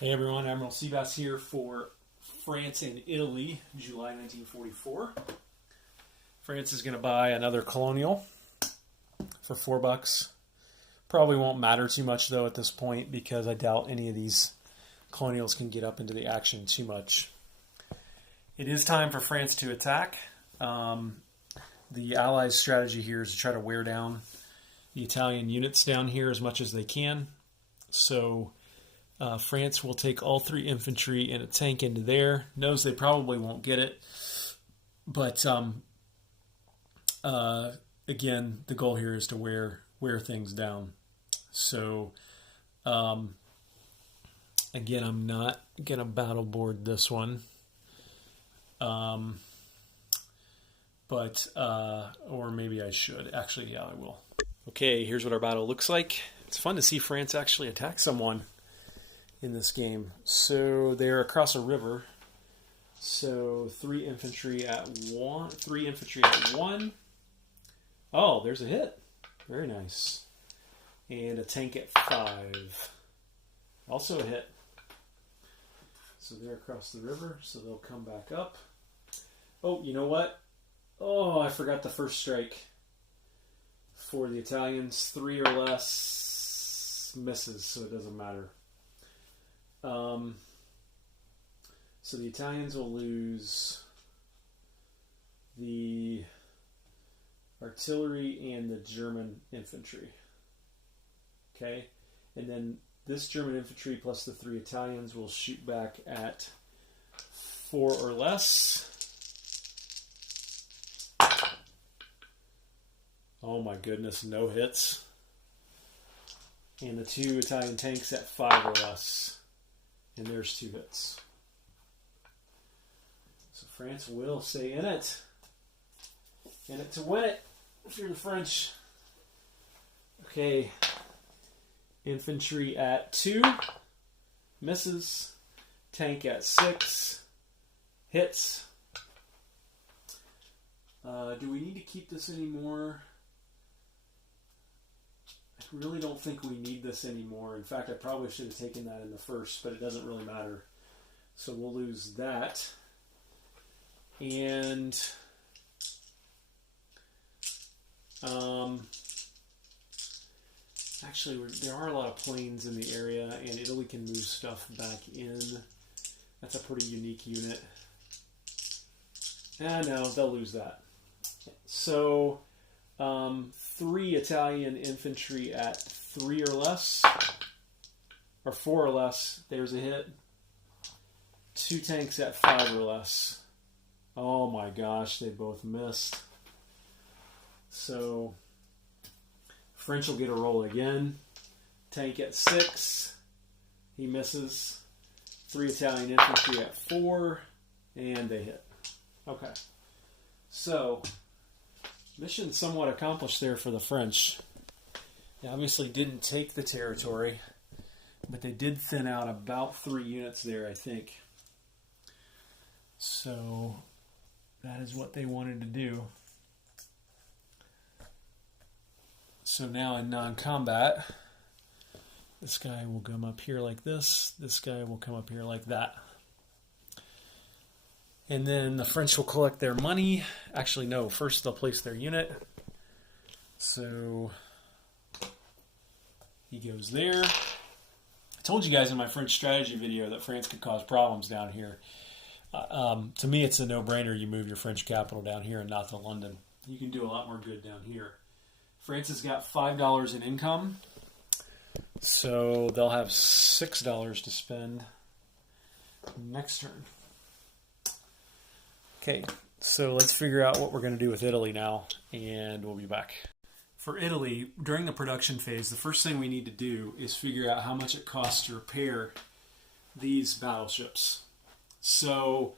Hey everyone, Admiral Seabass here for France and Italy, July 1944. France is going to buy another colonial for $4. Probably won't matter too much though at this point because I doubt any of these colonials can get up into the action too much. It is time for France to attack. The Allies' strategy here is to try to wear down the Italian units down here as much as they can. So France will take all 3 infantry and a tank into there. Knows they probably won't get it. But again, the goal here is to wear things down. So again, I'm not going to battle board this one. Or maybe I should. Actually, yeah, I will. Okay, here's what our battle looks like. It's fun to see France actually attack someone in this game. So they're across a river. So 3 infantry at 1. 3 infantry at 1. Oh, there's a hit. Very nice. And a tank at 5. Also a hit. So they're across the river, so they'll come back up. Oh, you know what? Oh, I forgot the first strike. For the Italians, 3 or less misses, so it doesn't matter. So the Italians will lose the artillery and the German infantry. Okay? And then this German infantry plus the 3 Italians will shoot back at 4 or less. Oh my goodness, no hits. And the 2 Italian tanks at 5 or less. And there's 2 hits. So France will stay in it. In it to win it, if you're the French. Okay. Infantry at 2. Misses. Tank at 6. Hits. Do we need to keep this anymore? I really don't think we need this anymore. In fact, I probably should have taken that in the first, but it doesn't really matter. So we'll lose that. And actually, there are a lot of planes in the area, and Italy can move stuff back in. That's a pretty unique unit. No, they'll lose that. So 3 Italian infantry at 3 or less, or 4 or less, there's a hit. 2 tanks at 5 or less. Oh my gosh, they both missed. So French will get a roll again. Tank at 6, he misses. 3 Italian infantry at 4, and they hit. Okay, so mission somewhat accomplished there for the French. They obviously didn't take the territory, but they did thin out about 3 units there, I think. So that is what they wanted to do. So now in non-combat, this guy will come up here like this. This guy will come up here like that. And then the French will collect their money. Actually, no. First, they'll place their unit. So he goes there. I told you guys in my French strategy video that France could cause problems down here. To me, it's a no-brainer. You move your French capital down here and not to London. You can do a lot more good down here. France has got $5 in income. So they'll have $6 to spend next turn. Okay, so let's figure out what we're going to do with Italy now, and we'll be back. For Italy, during the production phase, the first thing we need to do is figure out how much it costs to repair these battleships. So,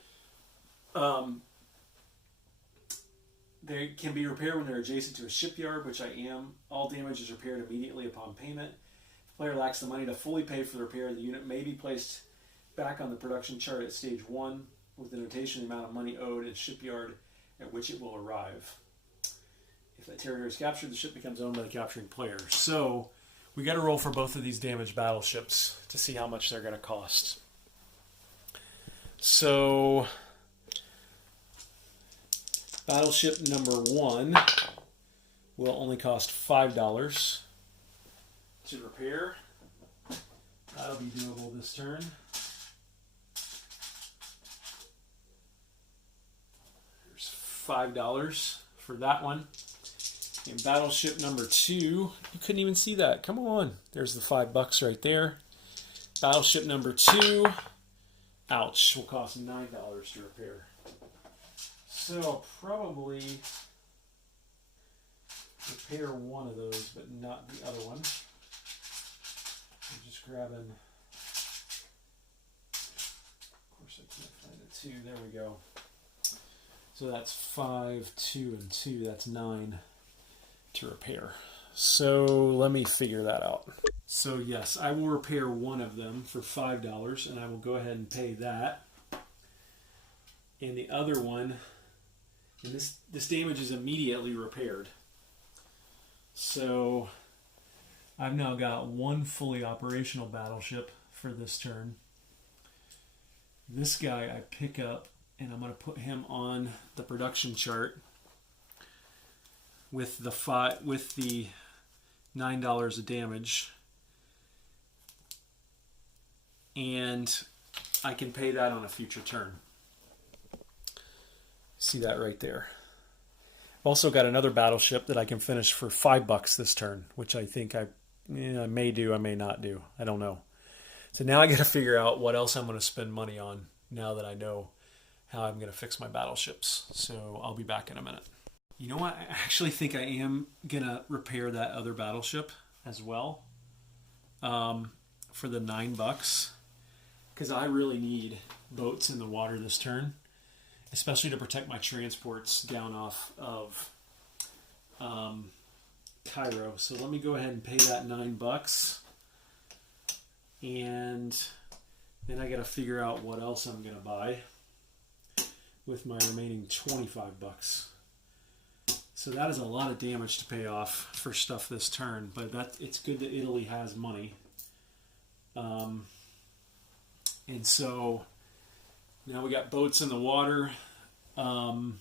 they can be repaired when they're adjacent to a shipyard, which I am. All damage is repaired immediately upon payment. If the player lacks the money to fully pay for the repair, the unit may be placed back on the production chart at stage 1. With the notation of the amount of money owed at shipyard at which it will arrive. If that territory is captured, the ship becomes owned by the capturing player. So we got to roll for both of these damaged battleships to see how much they're going to cost. So, battleship number 1 will only cost $5 to repair. That'll be doable this turn. There's $5 for that one. And battleship number 2, you couldn't even see that. Come on. There's the $5 right there. Battleship number 2, ouch, will cost $9 to repair. So I'll probably repair one of those, but not the other one. I'm just grabbing, of course I can't find a 2, there we go. So that's 5, 2, and 2, that's 9 to repair. So let me figure that out. So yes, I will repair one of them for $5, and I will go ahead and pay that. And the other one, and this damage is immediately repaired. So I've now got one fully operational battleship for this turn. This guy I pick up, and I'm going to put him on the production chart with the $9 of damage, and I can pay that on a future turn. See that right there. I've also got another battleship that I can finish for $5 this turn, which I think I may do, I may not do. I don't know. So now I got to figure out what else I'm going to spend money on now that I know how I'm going to fix my battleships. So I'll be back in a minute. You know what? I actually think I am going to repair that other battleship as well for the $9, because I really need boats in the water this turn, especially to protect my transports down off of Cairo. So let me go ahead and pay that $9, and then I got to figure out what else I'm going to buy with my remaining $25. So that is a lot of damage to pay off for stuff this turn, but it's good that Italy has money. And so now we got boats in the water. And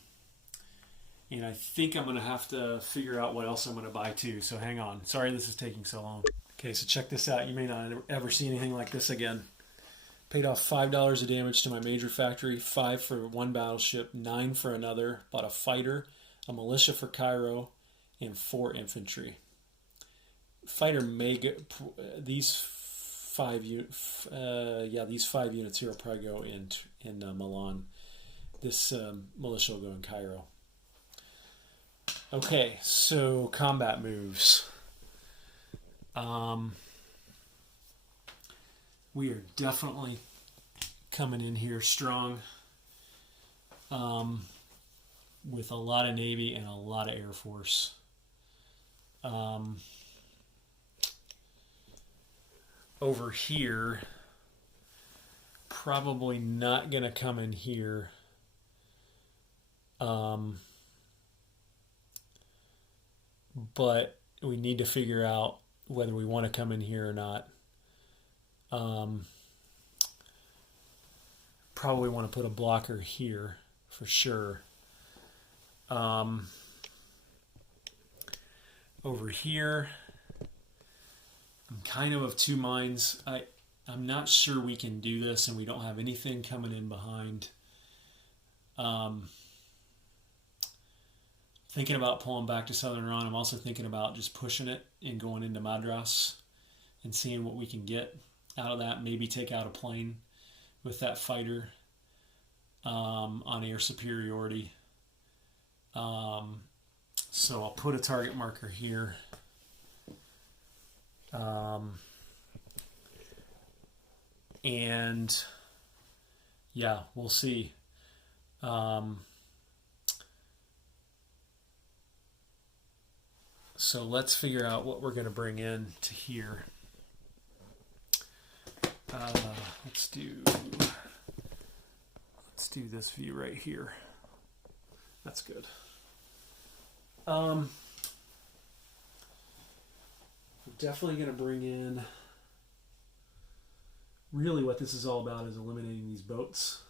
I think I'm going to have to figure out what else I'm going to buy too. So hang on. Sorry this is taking so long. Okay, so check this out. You may not ever see anything like this again. Paid off $5 of damage to my major factory, 5 for one battleship, 9 for another. Bought a fighter, a militia for Cairo, and 4 infantry. Fighter may get these 5 units. These 5 units here will probably go in Milan. This militia will go in Cairo. Okay, so combat moves. We are definitely coming in here strong with a lot of Navy and a lot of Air Force. Over here, probably not going to come in here. But we need to figure out whether we want to come in here or not. Probably want to put a blocker here for sure. Over here, I'm kind of 2 minds. I'm not sure we can do this, and we don't have anything coming in behind. Thinking about pulling back to Southern Iran. I'm also thinking about just pushing it and going into Madras and seeing what we can get out of that. Maybe take out a plane with that fighter on air superiority. So I'll put a target marker here. And yeah, we'll see. So let's figure out what we're going to bring in to here. Let's do this view right here. That's good. definitely going to bring in, really what this is all about is eliminating these boats.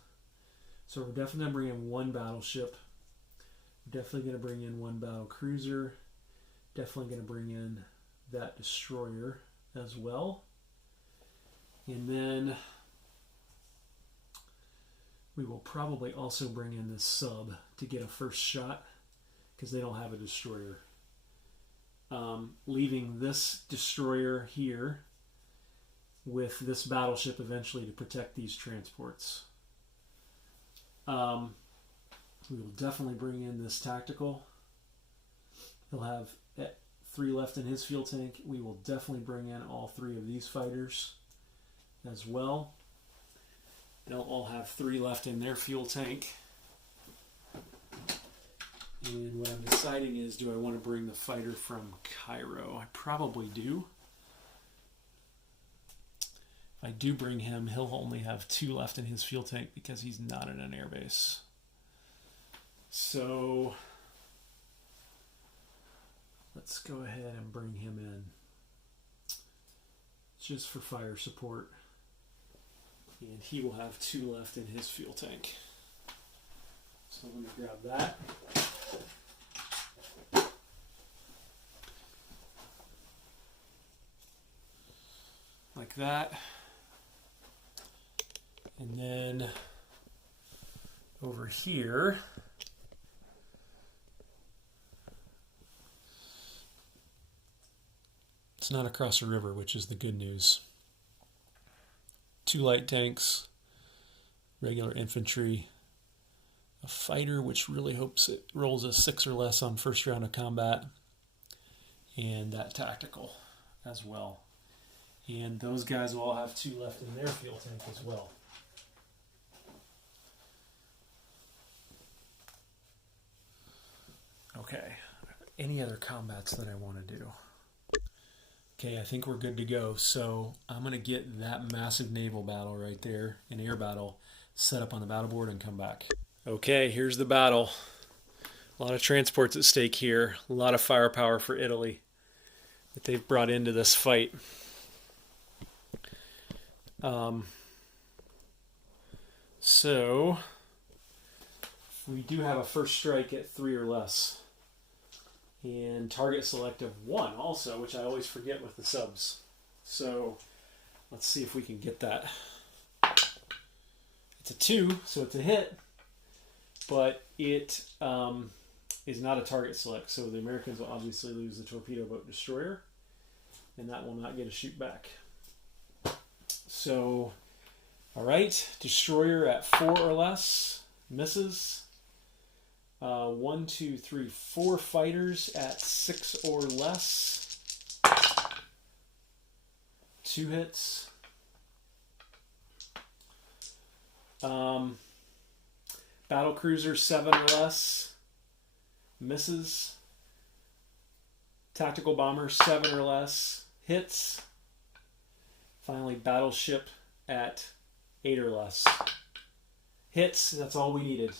So we're definitely going to bring in one battleship. We're definitely going to bring in one battle cruiser. Definitely going to bring in that destroyer as well. And then we will probably also bring in this sub to get a first shot because they don't have a destroyer. Leaving this destroyer here with this battleship eventually to protect these transports. We will definitely bring in this tactical. He'll have 3 left in his fuel tank. We will definitely bring in all 3 of these fighters as well. They'll all have 3 left in their fuel tank. And what I'm deciding is, do I want to bring the fighter from Cairo? I probably do. If I do bring him, he'll only have 2 left in his fuel tank because he's not in an airbase. So let's go ahead and bring him in just for fire support. And he will have 2 left in his fuel tank. So let me grab that. Like that. And then over here, it's not across a river, which is the good news. 2 light tanks, regular infantry, a fighter, which really hopes it rolls a 6 or less on first round of combat, and that tactical as well. And those guys will all have 2 left in their fuel tank as well. Okay, any other combats that I want to do? Okay, I think we're good to go. So I'm going to get that massive naval battle right there, an air battle, set up on the battle board and come back. Okay, here's the battle. A lot of transports at stake here. A lot of firepower for Italy that they've brought into this fight. So we do have a first strike at 3 or less. And target select of 1 also, which I always forget with the subs. So let's see if we can get that. It's a 2, so it's a hit, but it is not a target select. So the Americans will obviously lose the torpedo boat destroyer, and that will not get a shoot back. So, all right, destroyer at 4 or less, misses. 1, 2, 3, 4 fighters at 6 or less. 2 hits. Battle cruiser 7 or less. Misses. Tactical bomber 7 or less. Hits. Finally, battleship at 8 or less. Hits. That's all we needed.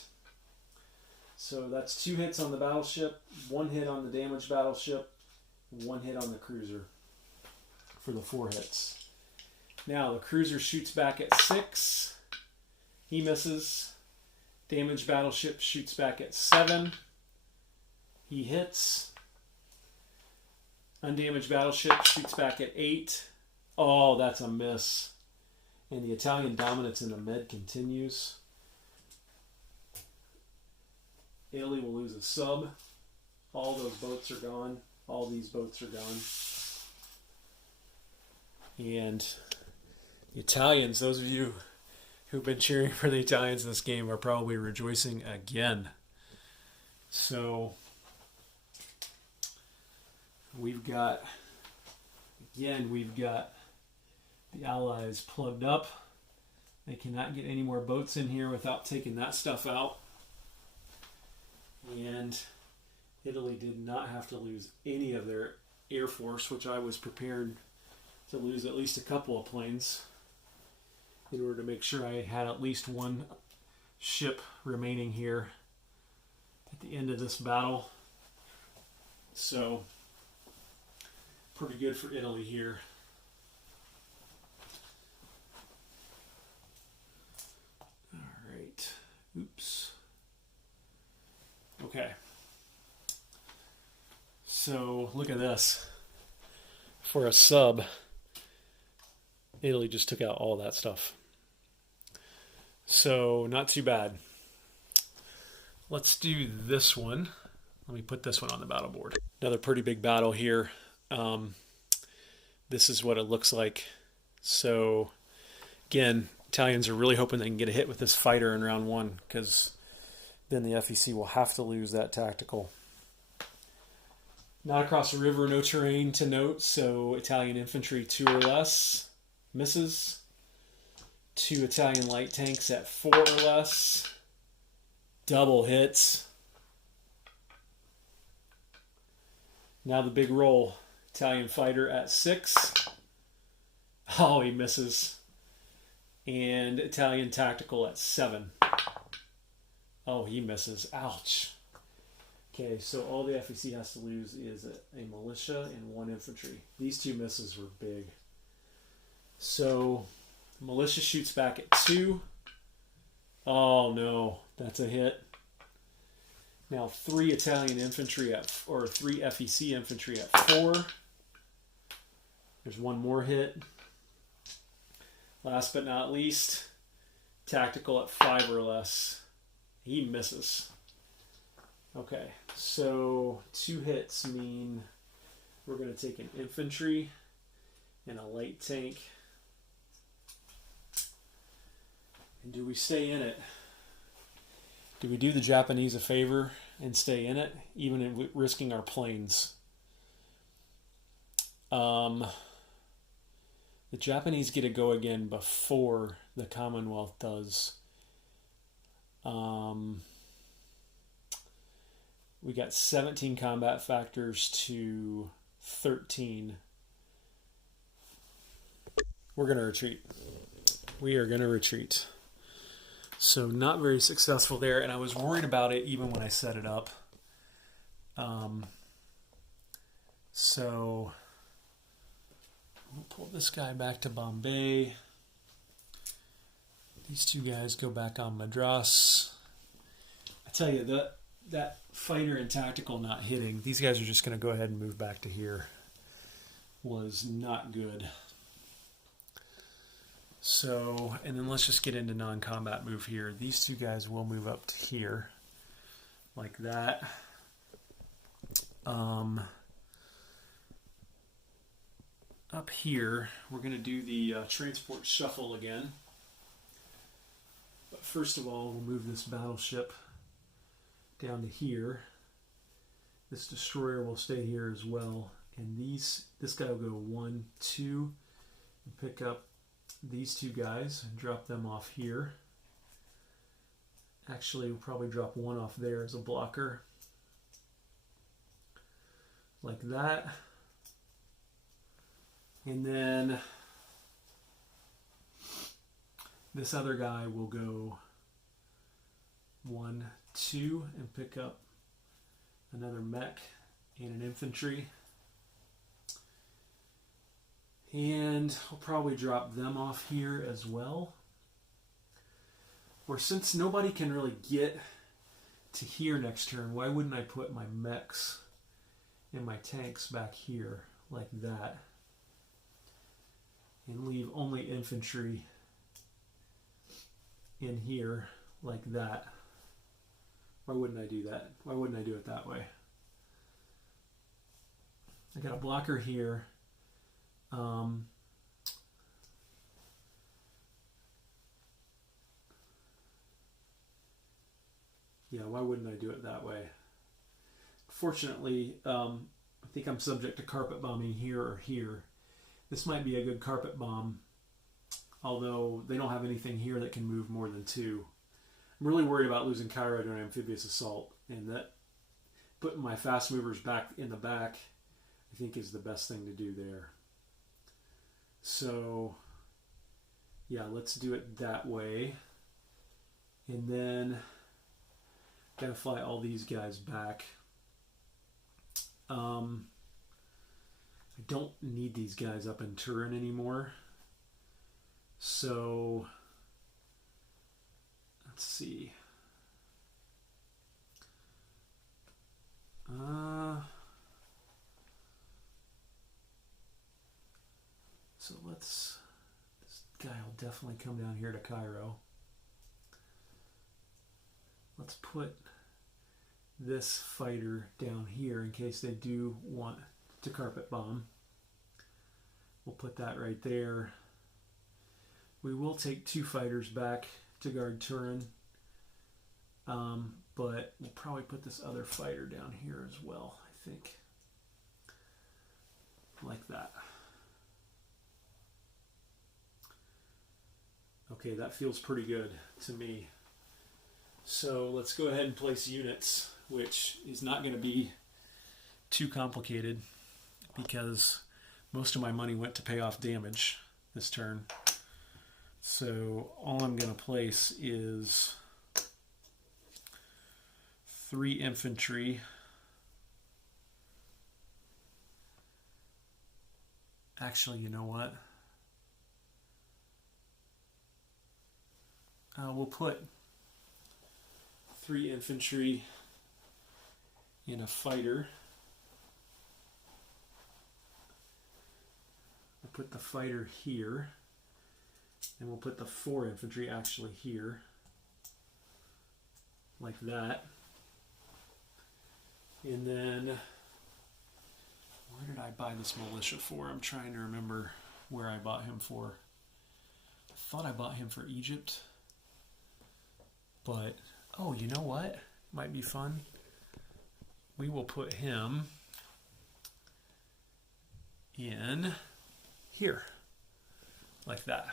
So that's 2 hits on the battleship, 1 hit on the damaged battleship, 1 hit on the cruiser for the 4 hits. Now the cruiser shoots back at 6. He misses. Damaged battleship shoots back at 7. He hits. Undamaged battleship shoots back at 8. Oh, that's a miss. And the Italian dominance in the Med continues. Italy will lose a sub. All those boats are gone. All these boats are gone. And the Italians, those of you who've been cheering for the Italians in this game, are probably rejoicing again. So we've got the Allies plugged up. They cannot get any more boats in here without taking that stuff out. And Italy did not have to lose any of their air force, which I was prepared to lose at least a couple of planes in order to make sure I had at least 1 ship remaining here at the end of this battle. So pretty good for Italy here. All right. Oops. Okay. So look at this. For a sub, Italy just took out all that stuff. So not too bad. Let's do this one. Let me put this one on the battle board. Another pretty big battle here. This is what it looks like. So again, Italians are really hoping they can get a hit with this fighter in round one, because then the FEC will have to lose that tactical. Not across the river, no terrain to note, so Italian infantry 2 or less misses. 2 Italian light tanks at 4 or less. Double hits. Now the big roll. Italian fighter at 6. Oh, he misses. And Italian tactical at 7. Oh, he misses. Ouch. Okay, so all the FEC has to lose is a militia and 1 infantry. These 2 misses were big. So militia shoots back at 2. Oh no, that's a hit. Now 3 Italian infantry or 3 FEC infantry at 4. There's 1 more hit. Last but not least, tactical at 5 or less. He misses. Okay, so 2 hits mean we're going to take an infantry and a light tank. And do we stay in it? Do we do the Japanese a favor and stay in it, even risking our planes? The Japanese get a go again before the Commonwealth does. We got 17 combat factors to 13. We're going to retreat. We are going to retreat. So not very successful there, and I was worried about it even when I set it up. So we'll pull this guy back to Bombay. These 2 guys go back on Madras. I tell you, that fighter and tactical not hitting, these guys are just going to go ahead and move back to here. Was not good. So, and then let's just get into non-combat move here. These 2 guys will move up to here, like that. Up here, we're going to do the transport shuffle again. But first of all, we'll move this battleship down to here. This destroyer will stay here as well. And this guy will go 1, 2, and pick up these 2 guys and drop them off here. Actually, we'll probably drop 1 off there as a blocker. Like that. And then this other guy will go 1, 2, and pick up another mech and an infantry. And I'll probably drop them off here as well. Or since nobody can really get to here next turn, why wouldn't I put my mechs and my tanks back here like that? And leave only infantry in here like that. Why wouldn't I do that? Why wouldn't I do it that way? I got a blocker here. Yeah, why wouldn't I do it that way? Fortunately, I think I'm subject to carpet bombing here or here. This might be a good carpet bomb, although they don't have anything here that can move more than 2. I'm really worried about losing Cairo during amphibious assault, and that putting my fast movers back in the back, I think, is the best thing to do there. So, yeah, let's do it that way. And then, gotta fly all these guys back. I don't need these guys up in Turin anymore. So let's see. So this guy will definitely come down here to Cairo. Let's put this fighter down here in case they do want to carpet bomb. We'll put that right there. We will take 2 fighters back to guard Turin, but we'll probably put this other fighter down here as well, I think. Like that. Okay, that feels pretty good to me. So let's go ahead and place units, which is not going to be too complicated because most of my money went to pay off damage this turn. So all I'm going to place is 3 infantry. Actually, you know what? We'll put 3 infantry in a fighter. We'll put the fighter here. And we'll put the 4 infantry actually here. Like that. And then, where did I buy this militia for? I'm trying to remember where I bought him for. I thought I bought him for Egypt. But, oh, you know what? Might be fun. We will put him in here. Like that.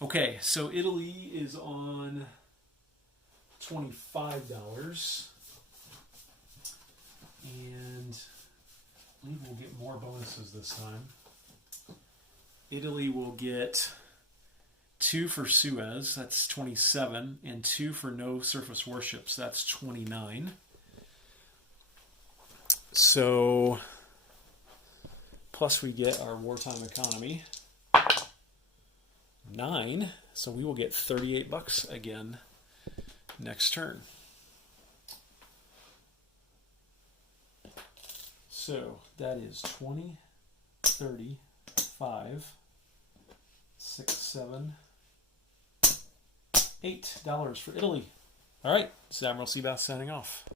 Okay, so Italy is on $25. And I believe we'll get more bonuses this time. Italy will get 2 for Suez, that's 27, and 2 for no surface warships, that's 29. So, plus we get our wartime economy, 9, so we will get $38 again next turn. So that is 20, 30, 5, 6, 7, $8 for Italy. All right, this is Admiral Seabass signing off.